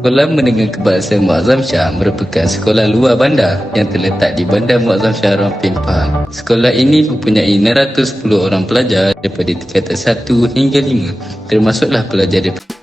Sekolah Menengah Kebahasaan Muadzam Shah merupakan sekolah luar bandar yang terletak di Bandar Muadzam Shah, Ramping, Pahang. Sekolah ini mempunyai 610 orang pelajar daripada tingkatan 1 hingga 5, termasuklah pelajar daripada